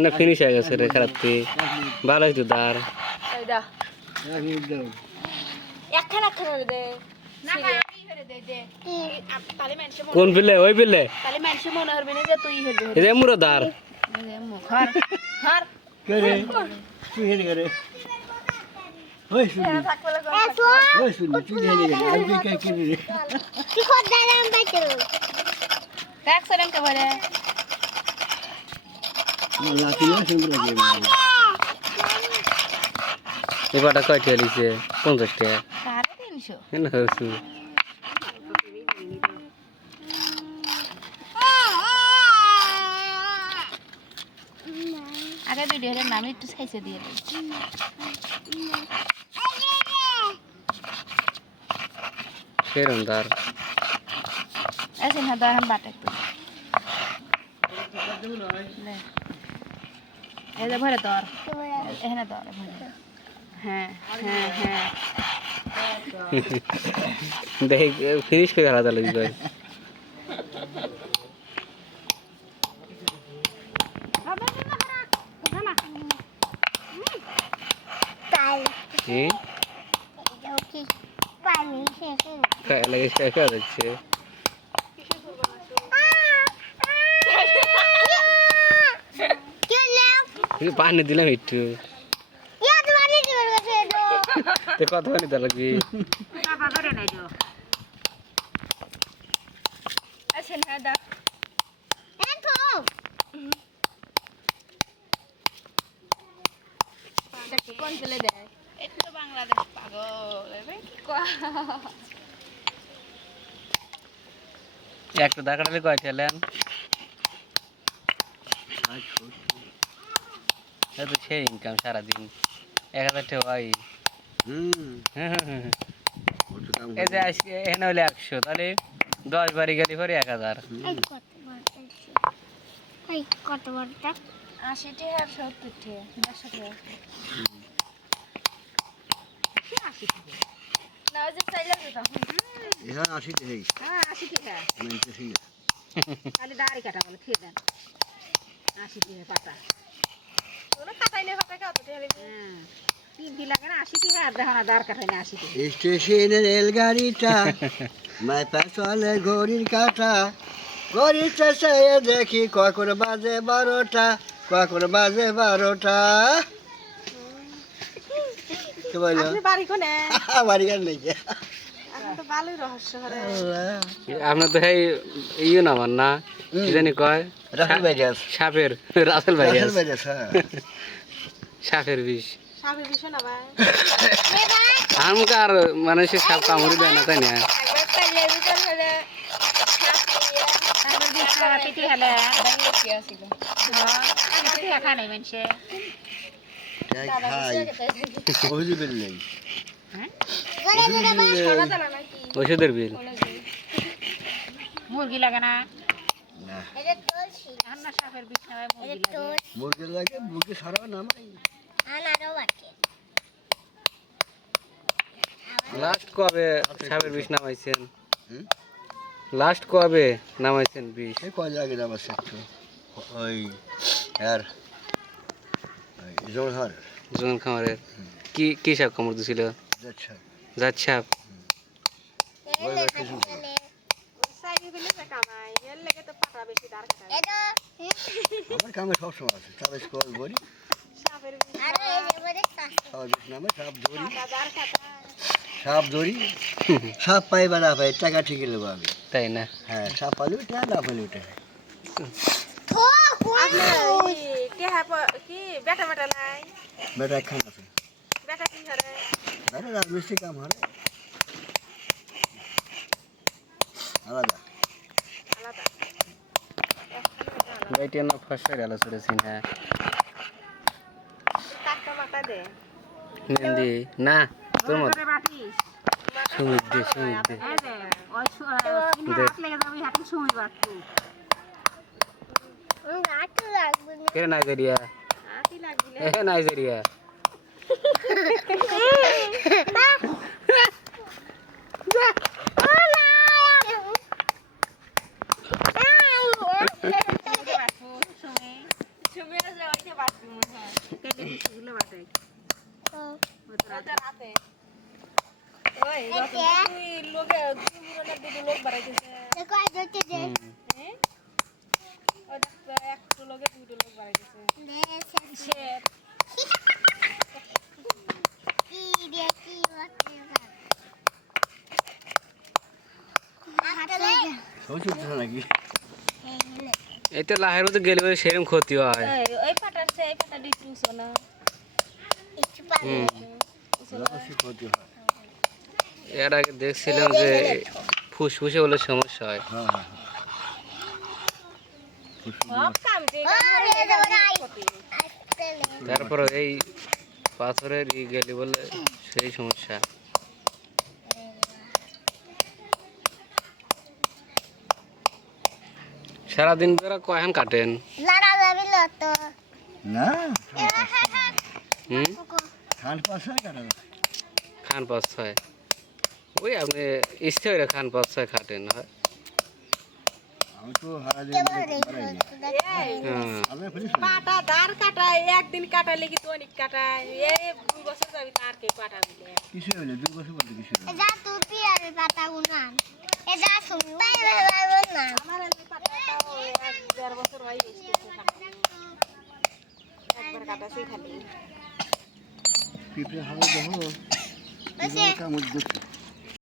না ফিনিশ হয়ে গেছে রে খেলাতে ভালো হইতো তার এই দা এক মিনিট দাও একখান একখান করে দে। না আমি করে দে। দে তালে মানুষ কোন পিলে ওই পিলে তালে মনে করবে না যে তুই হেরবে। এই যে মুরো দার মুখ হর হর করে তুই হেরে করে। ওই শুনি থাকবে ওই শুনি তুই হেরে গেলে। আর কি কে কিনে রে? দেখ কে বলে। আমার লাঠি না সুন্দর লাগে এবারটা কয়টা পঞ্চাশ টাকা। সাড়ে তিনশো আগে নামে একটু সাইজে দিয়ে দিই। সেরম তার এসে না দহন বাটা একটু। এই যে ভরে তোর এখানে তোর ভরে হ্যাঁ হ্যাঁ হ্যাঁ। দেখি ফিনিশ করে খেলা তাহলে ভাই কি খায় লাগে শেষ হয়ে যাচ্ছে। পানি দিলাম একটু। কত পানি দেওয়া লাগবে বাংলাদেশ পাগল একটা দাঁড়ালে কয় খেলেন তো সেই ইনকাম সারাদিন। এক হাজার টাকা হয় হুম। এই যে আজকে এখানে হলে একশো তাহলে দশ বাড়ি গেলে পরে এক হাজার। কত বড়টা আশি টাকা আর সত্তর টাকা দেড়শো টাকা। এখানে তো হ্যাঁ আশি টাকা। মানতে ছিল খালি দাড়ি কাটা বলে খেয়ে দেন। আশি টাকা পাতা। স্টেশনের রেলগাড়িটা চলে ঘড়ির কাটা। ঘড়ির চেষে দেখি কখন বাজে বারোটা কখন বাজে বারোটা। বাড়ি কোনে? বাড়ি নেই। আপনার তো এই ইয়ে না আমার না কি জানি কয়? সাপের রাসেল ভাই হ্যাঁ। সাপের বিষ। আমকার মানে সে সাপ কামড়ি দেয় না তাই না? হ্যাঁ খাই। অভিযোগ নেই ওষুধের বিল? মুরগি লাগে না। মুরগি লাগে। মুরগি সারাও লাস্ট কবে সাপের বিষ নামাইছেন? লাস্ট কবে নামাইছেন বিষ? এই কয় একটু? ওই আর জোরহার জোন খামারের। কি কি সাপ কামড় দিছিল? যাচ্ছে জাত সাপ। আমার কামে সবসময় আছে তবে স্কুল বলি সাপ ধরি সাপ পাই বা না পাই টাকা ঠিকই নেব আমি। তাই না? হ্যাঁ সাপ পালে উঠে না পালে কি বেটা একখান আছে। বেটা কি করে? আরে রাজমিস্ত্রি কাম হারে আলাদা। আলাদা গাইটি না ফসল গেল চলেছি হ্যাঁ টাকা মাথা দে মেহেন্দি না তোর মত। সুমিত দে সুমিত দে। কে নাইজেরিয়া? সুমি সুমি আছে ওই কেটে পিসগুলো বাটাই ও, ও তো রাতে দেখো আজ হচ্ছে যে হুম। দেশ কি দিয়ে কি করতে পারে? হাতে নাকি এই লাহের মধ্যে গেলে সেরকম ক্ষতি হয় ওই এই হুম ক্ষতি হয় এর আগে দেখছিলাম যে ফুসফুসে বলে সমস্যা হয় তারপরে এই পাথরের ই গেলি বলে সেই সমস্যা সারাদিন ধরে কয়খান কাটেন? লড়া যাবি তো। না হুম? খান পাঁচ ছয় ওই আপনি ইচ্ছে করে খান পাঁচ ছয় কাটেন হয়? হ্যাঁ। একদিন কাটালে কি দৈনিক কাটায়? দুই বছর যাবি তার কে পাটা কিছু হইলে দুই বছর বলতে কিছু একবার কাটাছি খালি পিঁপড়ে হাওয়া দেবো কামড় দিচ্ছে